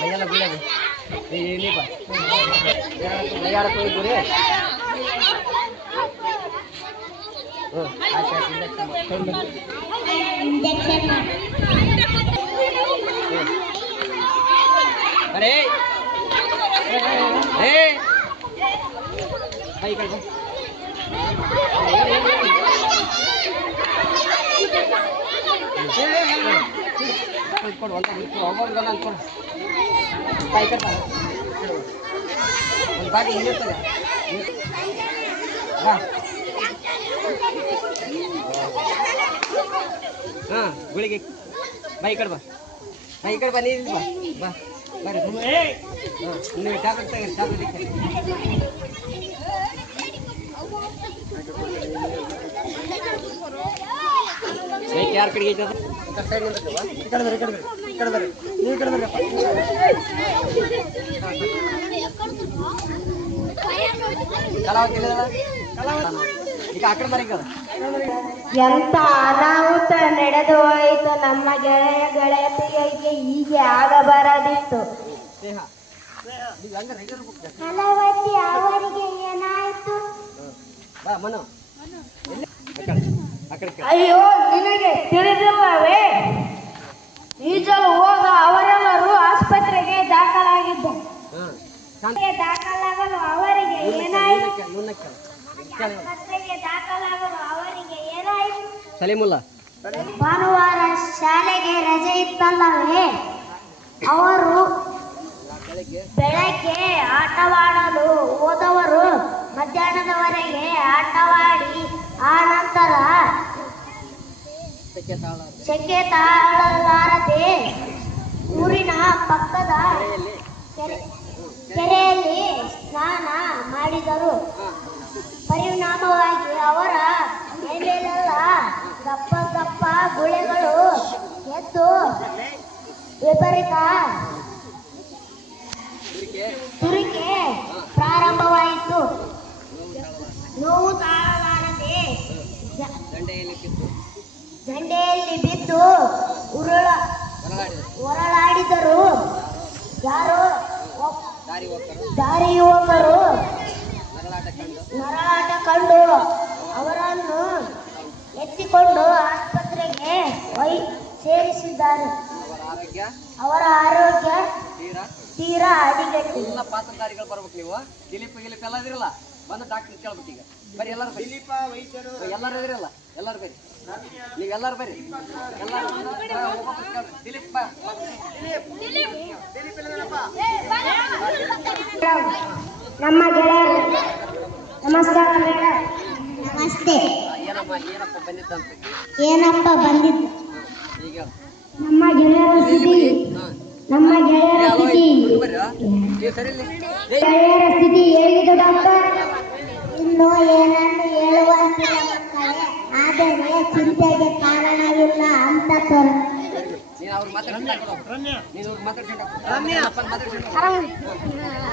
నయ్యాల గుడి అది నయ్యాల పోయి గుడి అరే ఇక్కడ ಕಡೆ ಅಂತ ಬಿಟ್ಟು ಹೋಗೋರ್ಗಲ್ಲ ಕಡೆ ಬಾ ಒಂದು ಬಾಟಿ ಹಿಂಗಿರ್ತದೆ ಬಾ ಹಾಂ ಗುಳಿಗೆ ಬಾ ಈ ಕಡೆ ಬಾ. ಬಾ ಈ ಕಡೆ ಬಾ ನೀರು ಬಾ ಬಾ. ಬರ್ರಿ ಹಾಂ ನೀವು ಟ್ಯಾಬ್ಲೆಟ್ ತೆಗೀರಿ ಟ್ಯಾಬ್ಲೆಟ್ ಯಾರ ಕಡೆಗೆ ಐತೆ ಈ ಕಡೆ side ನಿಂದ್ರಕ್ಕೆ ಬಾ. ಈ ಕಡೆ ಬರ್ರಿ, ಈ ಕಡೆ ಬರ್ರಿ, ಈ ಕಡೆ ಬರ್ರಿ. ನೀವು ಈ ಕಡೆ ಬರ್ರಿಯಪ್ಪ. ಕಲಾವತಿ ಇಲ್ಲದಲ್ಲ? ಕಲಾವತಿ. ಈಗ ಆ ಕಡೆ ಮರಿಗೆ ಅದು. ಎಂತ ಅನಾಹುತ ನಡೆದು ಹೋಯಿತು ನಮ್ಮ ಗೆಳೆಯ ಗೆಳತಿಯರಿಗೆ ಹೀಗೆ ಸ್ನೇಹ ಜಾಸ್ತಿ. ಕಲವತಿ ಅವರಿಗೆ ಏನಾಯಿತು. ಬಾ ಮನು ಅಯ್ಯೋ ನಿನಗೆ ತಿಳಿದಿಲ್ಲವೇ? ಈಜಲು ಹೋದ ಅವರೆಲ್ಲರೂ ಆಸ್ಪತ್ರೆಗೆ ದಾಖಲಾಗಿದ್ದರು. ದಾಖಲಾಗಲು ಅವರಿಗೆ ಏನಾಯ್ತು. ಆಸ್ಪತ್ರೆಗೆ ದಾಖಲಾಗಲು ಅವರಿಗೆ ಏನಾಯಿತು? ಸಲೀಮುಲ್ಲಾ. ಭಾನುವಾರ ಶಾಲೆಗೆ ರಜೆ ಇತ್ತಲ್ಲವೇ? ಅವರು ಬೆಳಗ್ಗೆ ಬೆಳಗ್ಗೆ ಆಟವಾಡಲು ಹೋದವರು ಮಧ್ಯಾಹ್ನದವರೆಗೆ ಆಟವಾಡಿ ಆ ನಂತರ ಸೆಕೆ ತಾಳಲಾರದೆ ಊರಿನ ಪಕ್ಕದ ಕೆರೆ- ಕೆರೆಯಲ್ಲಿ ಸ್ನಾನ ಮಾಡಿದರು. ಪರಿಣಾಮವಾಗಿ ಅವರ ಮೇಲೆಲ್ಲ ದಪ್ಪ ದಪ್ಪ ಗುಳೆಗಳು ಎದ್ದು ವಿಪರೀತ ಯಾರೋ? ದಾರಿ ಯುವಕರು ನರಳಾಟ ಕಂಡು? ಅವರನ್ನು ಎತ್ತಿಕೊಂಡು ಆಸ್ಪತ್ರೆಗೆ ಒಯ್ ಸೇರಿಸಿದ್ದಾರೆ. ಅವರ ಆರೋಗ್ಯ? ಅವರ ಆರೋಗ್ಯ ತೀರಾ? ಹದಿಗೆಟ್ಟು ಎಲ್ಲ ಪಾತ್ರಧಾರಿಗಳು ಬರ್ಬೇಕು ನೀವು. ದಿಲೀಪ್ ಗಿಲೀಪ್ ಎಲ್ಲ ಇದಿರಲ್ಲ? ಬಂದು ಡಾಕ್ಟರ್ ಕೇಳ್ಬಿಟ್ಟು ಈಗ. ಬರೀ ಎಲ್ಲರೂ ವೈದ್ಯರು ಎಲ್ಲರೂ ಇದಿರಲ್ಲ? ಎಲ್ಲರೂ ಬರ್ರಿ ಬರ್ರಿ ಎಲ್ಲರೂ. ದಿಲೀಪ್. ನಮ್ಮ ಗೆಳೆಯರು. ನಮಸ್ಕಾರ ಮೇಡಮ್ ನಮಸ್ತೆ. ಏನಪ್ಪ ಬಂದಿದ್ದಂತ ಏನಪ್ಪ ಬಂದಿದ್ದು? ಈಗ. ನಮ್ಮ ಗೆಳೆಯರ ಸ್ಥಿತಿ. ನಮ್ಮ ಗೆಳೆಯರ ಸ್ಥಿತಿ? ನೀವು ಗೆಳೆಯರ ಸ್ಥಿತಿ ಹೇಗಿದೆ ಡಾಕ್ಟರ್? ಇನ್ನು ಏನನ್ನು ಹೇಳುವಂತಿಲ್ಲ ಆದರೆ ಚಿಂತೆಗೆ ಕಾರಣವಿಲ್ಲ ಅಂತ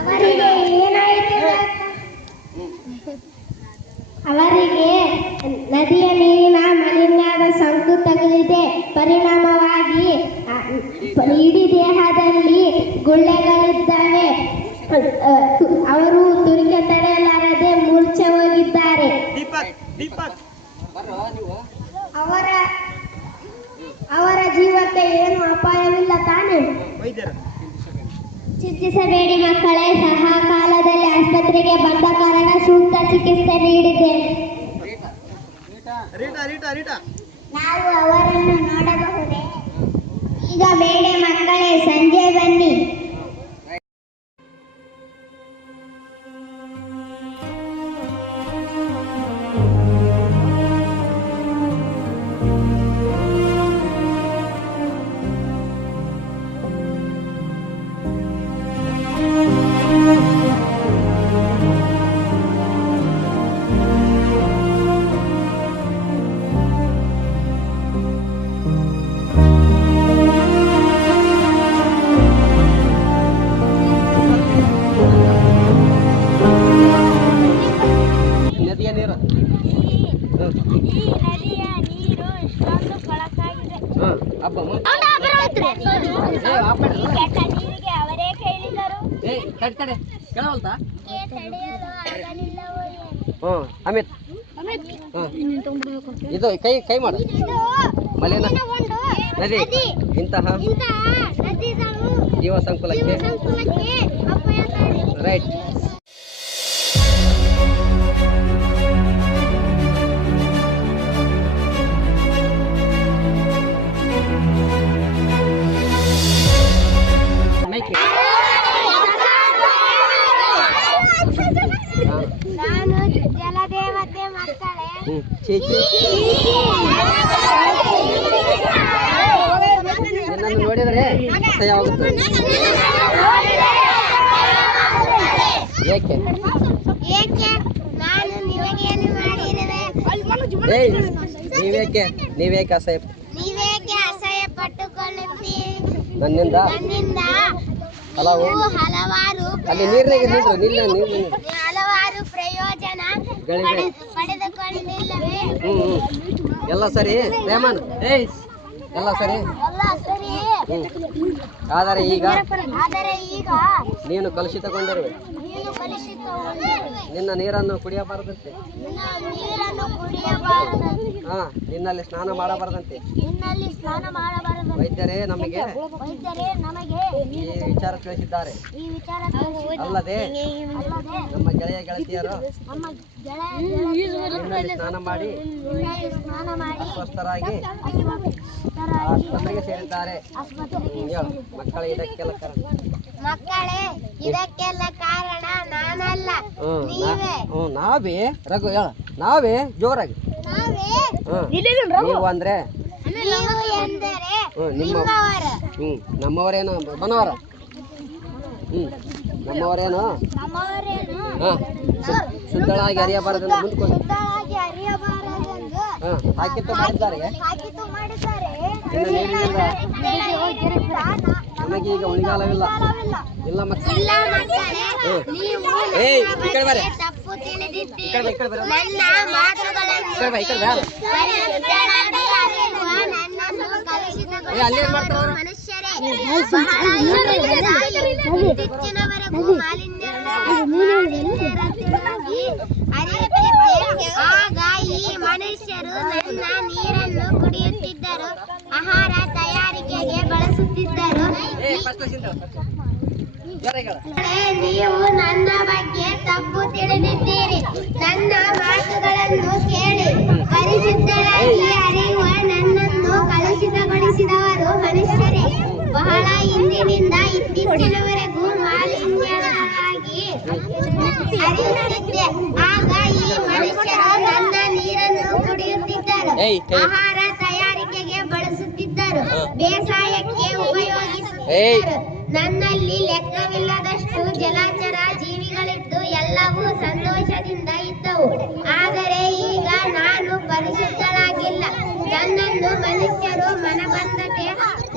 ಅವರಿಗೆ ಏನಾಯಿತು ಅವರಿಗೆ ನದಿಯ ನೀರಿನ ಮಲಿನ್ಯದ ಸೋಂಕು ತಗುಲಿದೆ. ಪರಿಣಾಮವಾಗಿ ಇಡೀ ದೇಹದಲ್ಲಿ ಗುಳ್ಳೆಗಳಿದ್ದಾವೆ. ಅವರು ತುರಿಕೆ ತಡೆಯಲಾರದೆ ಮೂರ್ಛೆ ಹೋಗಿದ್ದಾರೆ ಬರ್ರೋ ನೀವು ಅವರ ಅವರ ಜೀವಕ್ಕೆ ಏನು ಅಪಾಯವಿಲ್ಲ ತಾನೆ. ಚಿಂತಿಸಬೇಡಿ ಮಕ್ಕಳೇ ಸಹ ಕಾಲದಲ್ಲಿ ಆಸ್ಪತ್ರೆಗೆ ಬಂದ ಕಾರಣ ಸೂಕ್ತ ಚಿಕಿತ್ಸೆ ನೀಡಿದೆ. ನಾವು ಅವರನ್ನು ನೋಡಬಹುದೇ? ಈಗ ಬೇಡ ಮಕ್ಕಳೇ ಸಂಜೆ ಬನ್ನಿ. ತಡಿ ತಡಿ ಕೇಳವಲ್ತಾ? ಹ್ಞೂ ಅಮಿತ್. ಇದು ಕೈ ಕೈ ಮಾಡು. ಮಲೆನ ನದಿ. ಇಂತಹ ಜೀವ ಸಂಕುಲಕ್ಕೆ. ರೈಟ್. ನಾನು ಜಲದೇವತೆ ಮಕ್ಕಳೇ ಹ್ಞೂ ಚೀ ಚೀ ನಿನ್ನನ್ನು ನೋಡಿದರೆ ಏಕೆ ಏಯ್ ನೀವೇಕೆ ನೀವೇಕೆ ಅಸಹ್ಯ ನೀವೇಕೆ ಅಸಹ್ಯ ಪಟ್ಟುಕೊಳ್ಳುತ್ತೀರಿ ನನ್ನಿಂದ ಹಲವು ಹಲವಾರು ಅಲ್ಲಿ ನೀರಿನಾಗೆ ನಿಲ್ಲ ನೀರು ಹಲವಾರು ಪ್ರಯೋಜನ ಹ್ಞೂ ಎಲ್ಲ ಸರಿ? ರೇಮನ್? ಏಯ್ ಎಲ್ಲ ಸರಿ? ಆದರೆ ಈಗ ನೀನು ಕಲುಷಿತಗೊಂಡಿರುವೆ. ನೀನು ಕಲುಷಿತಗೊಂಡಿರುವೆ. ನಿನ್ನ ನೀರನ್ನು ಕುಡಿಯಬಾರದಂತೆ. ನಿನ್ನ ನೀರನ್ನು ಕುಡಿಯಬಾರದು ಹಾ ನಿನ್ನಲ್ಲಿ ಸ್ನಾನ ಮಾಡಬಾರದಂತೆ. ನಿನ್ನಲ್ಲಿ ಸ್ನಾನ ಮಾಡಬಾರದು ವೈದ್ಯರೇ ನಮಗೆ ವೈದ್ಯರೇ ನಮಗೆ ಈ ವಿಚಾರ ತಿಳಿಸಿದ್ದಾರೆ. ಈ ವಿಚಾರ ಅಲ್ಲದೆ ನಮ್ಮ ಗೆಳೆಯ ಗೆಳತಿಯರು ನಮ್ಮ ಗೆಳೆಯ ಸ್ನಾನ ಮಾಡಿ ಸ್ನಾನ ಮಾಡಿ ಸ್ವಸ್ಥರಾಗಿ ಅಸ್ವಸ್ಥರಾಗಿ ಆಸ್ಪತ್ರೆಗೆ ಸೇರಿದ್ದಾರೆ. ಮಕ್ಕಳ ಇದಕ್ಕೆಲ್ಲ ಕಾರಣ. ಮಕ್ಕಳೇ ಇದಕ್ಕೆಲ್ಲ ಕಾರಣ ನಾನಲ್ಲ. ಹ್ಞೂ ನೀವೇ. ಹ್ಞೂ ನಾವೇ ರಘು ಹೇಳ. ನಾವೇ ಜೋರಾಗಿ. ನಾವೇ ಅಂದ್ರೆ? ನೀವು ಎಂದರೆ ಹ್ಞೂ ನಿಮ್ಮ ನಿಮ್ಮವರ. ಹ್ಞೂ ನಮ್ಮವರೇನು? ಬನವರ? ಹ್ಞೂ ನಮ್ಮವರೇನು? ನಮ್ಮವರೇನು? ಹಾಂ ಶುದ್ಧಳಾಗಿ ಅರಿಯಬಾರದೆಂದು ಮುಂದ್ಕೊಂಡು ಶುದ್ಧರಾಗಿ ಅರಿಯಬಾರದೆಂದು ಹಾಂ ತಾಕೀತು ಮಾಡಿದ್ದಾರೆ. ತಾಕೀತು ಮಾಡಿದ್ದಾರೆ. ಇನ್ನು ನೀರಿನಿಂದ ನೀರಿನಿಂದ ನಮಗೆ ಈಗ ಉಳಿಗಾಲವಿಲ್ಲ. ಇಲ್ಲ ಮತ್ತೆ ಇಲ್ಲ ಮಕ್ಕಳೇ ನೀವು ಏಯ್, ಈ ಕಡೆ ಈ ಕಡೆ ಈ ಕಡೆ. ನನ್ನ ವೆಹಿಕಲ್ ಈ ಕಡೆ ಬಾ, ಈ ಕಡೆ ಬಾ. ಪರಿಶುದ್ಧರಾಗಿ ಅರಿಯುವ ನನ್ನನ್ನು ಏ, ಅಲ್ಲೇನ್ ಮಾಡ್ತಾರ ಕಲುಷಿತಗೊಳಿಸುವ ಅವ್ರು? ಮನುಷ್ಯರೇ ಬಹಳ ಇಂದಿನಿಂದ ಇತ್ತೀಚಿನವರೆಗೂ ಮಾಲಿನ್ಯವನ್ನು ತಿರುಗಿ ಅರಿಯುತ್ತಿದ್ದೆ ಆಗ ಈ ಮನುಷ್ಯರು ನನ್ನ ನೀರನ್ನು ಕುಡಿಯುತ್ತಿದ್ದರು ಆಹಾರ ತಯಾರಿಕೆಗೆ ಬಳಸುತ್ತಿದ್ದರು ನೀವು ನನ್ನ ಬಗ್ಗೆ ತಪ್ಪು ತಿಳಿದಿದ್ದೀರಿ. ನನ್ನ ಮಾತುಗಳನ್ನು ಕೇಳಿ. ಪರಿಶುದ್ಧರಾಗಿ ಅರಿಯುವ ನನ್ನನ್ನು ಕಲುಷಿತಗೊಳಿಸಿದವರು ಮನುಷ್ಯರೇ. ಬಹಳ ಹಿಂದಿನಿಂದ ಇತ್ತೀಚಿನವರೆಗೂ ಮಾಲಿನ್ಯವಾಗಿ ಅರಿಯುತ್ತಿದ್ದೆ. ಆಗ ಈ ಮನುಷ್ಯರು ನನ್ನ ನೀರನ್ನು ಕುಡಿಯುತ್ತಿದ್ದರು. ಆಹಾರ ತಯಾರಿಕೆಗೆ ಬಳಸುತ್ತಿದ್ದರು. ಬೇಸಾಯಕ್ಕೆ ಉಪಯೋಗಿಸುತ್ತಿದ್ದರು. ನನ್ನಲ್ಲಿ ಲೆಕ್ಕವಿಲ್ಲದಷ್ಟು ಜಲಚರ ಜೀವಿಗಳಿದ್ದು ಎಲ್ಲವೂ ಸಂತೋಷದಿಂದ ಇದ್ದವು. ಆದರೆ ಈಗ ನಾನು ಪರಿಶುದ್ಧನಾಗಿಲ್ಲ ನನ್ನನ್ನು ಮನುಷ್ಯರು ಮನಬಂಧತೆ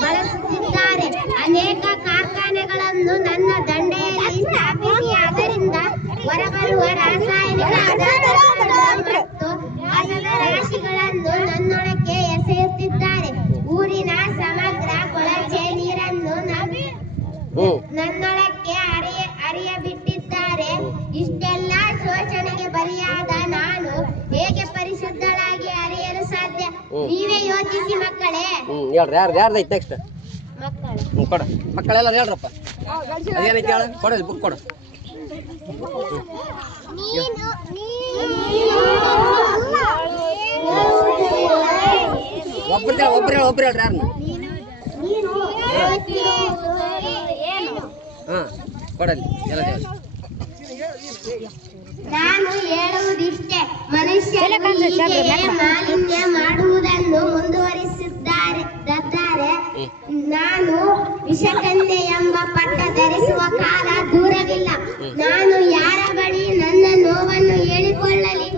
ಬಳಸುತ್ತಿದ್ದಾರೆ. ಅನೇಕ ಕಾರ್ಖಾನೆಗಳನ್ನು ನನ್ನ ದಂಡೆಯಲ್ಲಿ ಸ್ಥಾಪಿಸಿ, ಅದರಿಂದ ಹೊರಬರುವ ರಾಸಾಯನಿಕ ನನ್ನೊಳಕ್ಕೆ ಅರಿಯ ಬಿಟ್ಟಿದ್ದಾರೆ ಇಷ್ಟೆಲ್ಲ ಶೋಷಣೆಗೆ ಬಲಿಯಾದ ನಾನು ಹೇಗೆ ಪರಿಶುದ್ಧಳಾಗಿ ಅರಿಯಲು ಸಾಧ್ಯ ಹ್ಮ್. ನೀವೇ ಯೋಚಿಸಿ ಮಕ್ಕಳೇ ಹ್ಞೂ ಹೇಳ್ರಿ ಯಾರ್ದು ಯಾರ್ದು ಐತೆ ನೆಕ್ಸ್ಟ್ ಹ್ಞೂ ಕೊಡು ಮಕ್ಕಳೆಲ್ಲ ಹೇಳ್ರಪ್ಪ ಅದೇನೈತೆ ಹೇಳು ಕೊಡು ಬುಕ್ ಕೊಡ ಒಬ್ರು ಒಬ್ರು ಹೇಳ್ರಿ ಒಬ್ರು ಹೇಳ್ರಿ ಯಾರನ್ನ ಹಾಂ ಕೊಡಲ್ಲಿ ಎಲ್ಲ ಹೇಳಿ ನಾನು ಹೇಳುವುದಿಷ್ಟೇ ಮನುಷ್ಯರು ಮಾಲಿನ್ಯ ಮಾಡುವುದನ್ನು ಮುಂದುವರಿಸಿದ್ದಾರೆ. ನಾನು ವಿಷಕನ್ಯೆ ಎಂಬ ಪಟ್ಟ ಧರಿಸುವ ಕಾಲ ದೂರವಿಲ್ಲ. ನಾನು ಯಾರ ಬಳಿ ನನ್ನ ನೋವನ್ನು ಹೇಳಿಕೊಳ್ಳಲಿ?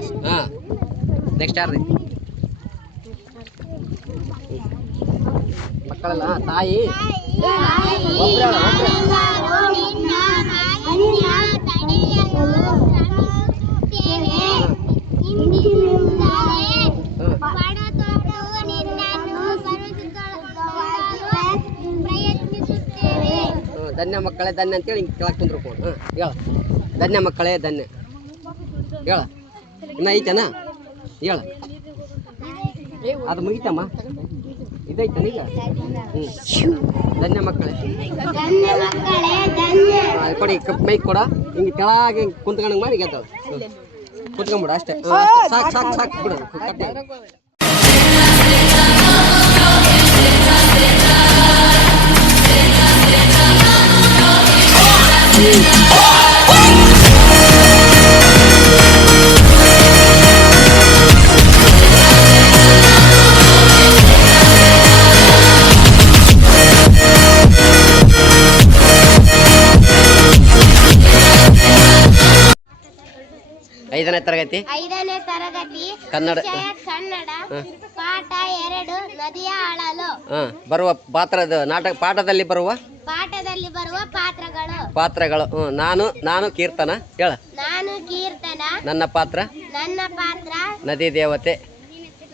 ನೆಕ್ಸ್ಟ್ ಯಾರ್ದು ಮಕ್ಕಳಲ್ಲ ತಾಯಿ. ಧನ್ಯ ಮಕ್ಕಳೇ, ಧನ್ಯ ಅಂತೇಳಿ ಹಿಂಗೆ ಕೆಳಗೆ ಕುಂದ್ರಕೊಂಡು. ಹಾಂ, ಹೇಳ. ಧನ್ಯ ಮಕ್ಕಳೇ, ಧನ್ಯ. ಹೇಳ. ಇನ್ನ ಐತೆನಾ? ಹೇಳ. ಅದು ಮುಗಿತಮ್ಮ? ಇದೈತನ ಈಗ ಹ್ಞೂ ಧನ್ಯ ಮಕ್ಕಳೇ. ಧನ್ಯ ಮಕ್ಕಳೇ ಧನ್ಯ ಆ, ಕೊಡಿ ಕಪ್ ಮೈಕ್ ಕೊಡ. ಹಿಂಗೆ ಕೆಳಗೆ ಹಿಂಗೆ ಕುಂತ್ಕೊಂಡಂಗೆ ಮಾಡಿ ಗೆದ್ದಾವ ಕುತ್ಕೊಂಡ್ಬಿಡು ಅಷ್ಟೇ. ಹಾ, ಸಾಕು ಸಾಕು ಸಾಕು ಬಿಡು. ಕಟ್ಟೆ. ಐದನೇ ತರಗತಿ? ಐದನೇ ತರಗತಿ ಕನ್ನಡ. ಕನ್ನಡ ಪಾಠ ಎರಡು ನದಿಯ ಅಳಲು. ಹಾಂ ಬರುವ ಪಾತ್ರದ ನಾಟಕ ಪಾಠದಲ್ಲಿ ಬರುವ? ಪಾಠದಲ್ಲಿ ಬರುವ ಪಾತ್ರಗಳು. ಪಾತ್ರಗಳು. ಹ್ಞೂ ನಾನು ನಾನು ಕೀರ್ತನ ಹೇಳ. ನಾನು ಕೀರ್ತನ. ನನ್ನ ಪಾತ್ರ? ನನ್ನ ಪಾತ್ರ. ನದಿ ದೇವತೆ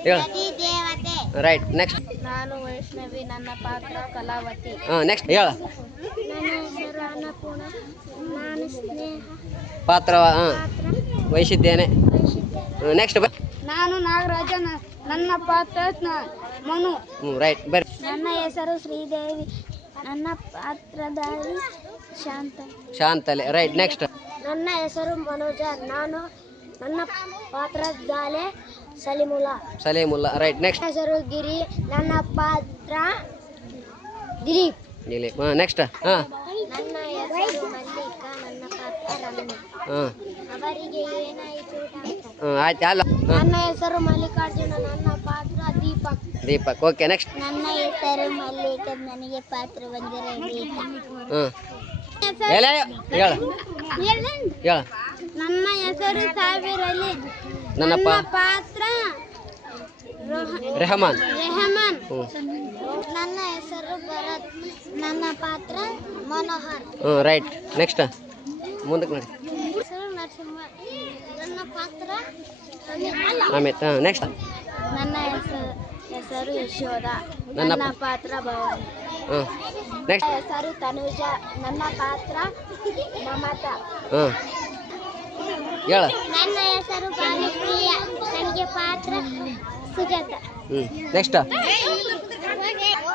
ಹೇಳ. ನದಿ ದೇವತೆ. ರೈಟ್ ನೆಕ್ಸ್ಟ್ ನಾನು ವೈಷ್ಣವಿ ನನ್ನ ಪಾತ್ರ ಕಲಾವತಿ. ಹಾಂ ನೆಕ್ಸ್ಟ್ ಹೇಳ. ನನ್ನ ಹೆಸರು ಅನ್ನಪೂರ್ಣ. ನಾನು ಸ್ನೇಹ. ಪಾತ್ರ ಹಾಂ. ವಹಿಸಿದ್ದೇನೆ. ನೆಕ್ಸ್ಟ್ ನಾನು ನಾಗರಾಜ ನನ್ನ ಪಾತ್ರ ಮನು. ಹ್ಞೂ ರೈಟ್ ಬರ್ರಿ. ನನ್ನ ಹೆಸರು ಶ್ರೀದೇವಿ ನನ್ನ ಪಾತ್ರದಾರಿ ಶಾಂತ ಶಾಂತಲೆ ರೈಟ್ ನೆಕ್ಸ್ಟ್ ನನ್ನ ಹೆಸರು ಮನೋಜ ನಾನು ನನ್ನ ಪಾತ್ರದಾಲೆ ಸಲೀಮುಲ್ಲ. ಸಲೀಮುಲ್ಲ ರೈಟ್ ನೆಕ್ಸ್ಟ್ ಹೆಸರು ಗಿರಿ ನನ್ನ ಪಾತ್ರ ದಿಲೀಪ್. ದಿಲೀಪ್ ಹಾಂ ನೆಕ್ಸ್ಟ್ ಹಾಂ. ನನ್ನ ಹೆಸರು ಮಲ್ಲಿಕ ನನ್ನ ಪಾತ್ರ ರಮ್ಯ ಹಾಂ ಅವರಿಗೆ ಏನಾಯಿತು ಆಯ್ತು ಅಲ್ಲ ನನ್ನ ಹೆಸರು ಮಲ್ಲಿಕಾರ್ಜುನ ನನ್ನ ಪಾತ್ರ ದೀಪಕ್. ದೀಪಕ್ ಓಕೆ ನೆಕ್ಸ್ಟ್ ನನ್ನ ಹೆಸರು ಮಲ್ಲಿಕ ನನಗೆ ಪಾತ್ರ ಬಂದಿರೋ ಹಾಂ ಎಲೆ ಹೇಳ ಹೇಳ. ನನ್ನ ಹೆಸರು ಸಾವಿರಲ್ಲಿ ನನ್ನ ಪಾತ್ರ ರೆಹಮಾನ್. ರೆಹಮಾನ್. ಹ್ಞೂ ನನ್ನ ಹೆಸರು ಭರತ್. ನನ್ನ ಪಾತ್ರ ಮನೋಹರ್. ಹ್ಞೂ ರೈಟ್ ನೆಕ್ಸ್ಟ್ ಮುಂದಕ್ಕೆ ನೋಡಿ. ಹಾಂ ನೆಕ್ಸ್ಟ್ ನನ್ನ ಹೆಸರು ಹೆಸರು ಯಶೋಧ. ನನ್ನ ಪಾತ್ರ ಭವಾನಿ. ಹಾಂ ನೆಕ್ಸ್ಟ್ ಹೆಸರು ತನುಜ. ನನ್ನ ಪಾತ್ರ ಮಮತಾ. ಹಾಂ ಹೇಳ. ನನ್ನ ಹೆಸರು ಭಾನುಪ್ರಿಯ ನನಗೆ ಪಾತ್ರ ಸುಜಾತ. ಹ್ಞೂ ನೆಕ್ಸ್ಟ್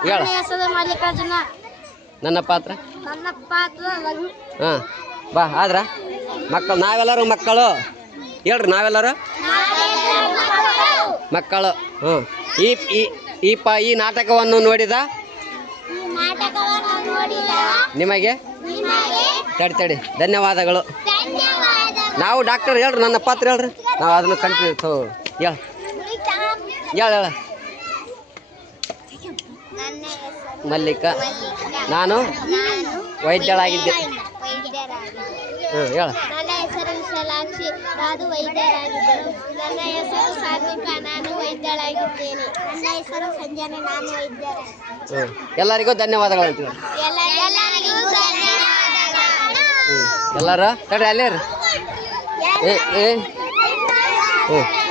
ಹೇಳ. ಹೆಸರು ಮಲ್ಲಿಕಾರ್ಜುನ. ನನ್ನ ಪಾತ್ರ? ನನ್ನ ಪಾತ್ರ ಹಾಂ. ಬಾ ಆದ್ರ? ಮಕ್ಕಳು ನಾವೆಲ್ಲರೂ ಮಕ್ಕಳು. ಹೇಳ್ರಿ ನಾವೆಲ್ಲರೂ? ಮಕ್ಕಳು. ಹ್ಞೂ ಈ ಈ ಈ ಪ ಈ ನಾಟಕವನ್ನು ನೋಡಿದ? ನಿಮಗೆ? ತಡಿ ತಡಿ. ಧನ್ಯವಾದಗಳು. ಧನ್ಯವಾದ ನಾವು ಡಾಕ್ಟರ್ ಹೇಳ್ರಿ ನನ್ನ ಪಾತ್ರ ಹೇಳ್ರಿ. ನಾವು ಅದನ್ನು ಕಂಟಿನ್ಯೂ ಹೇಳ. ಹೇಳ ಹೇಳ. ಮಲ್ಲಿಕ. ನಾನು ವೈದ್ಯಳಾಗಿದ್ದೆ. ಹೇಳ. ನನ್ನ ಹೆಸರು ವಿಶಾಲಾಕ್ಷಿ. ನಾನು ವೈದ್ಯರಾಗಿದ್ದೇನೆ. ನನ್ನ ಹೆಸರು ಸಾತ್ವಿಕ. ನಾನು ವೈದ್ಯಳಾಗಿದ್ದೇನೆ. ನನ್ನ ಹೆಸರು ಸಂಜನೆ. ನಾನು ವೈದ್ಯರ. ಎಲ್ಲರಿಗೂ ಧನ್ಯವಾದಗಳು ಅಂತೀವಿ. ಎಲ್ಲ ಎಲ್ಲರಿಗೂ ಎಲ್ಲರೂ? ತಡ್ರಿ ಅಲ್ಲೇ ಏ ಏ. ಹ್ಞೂ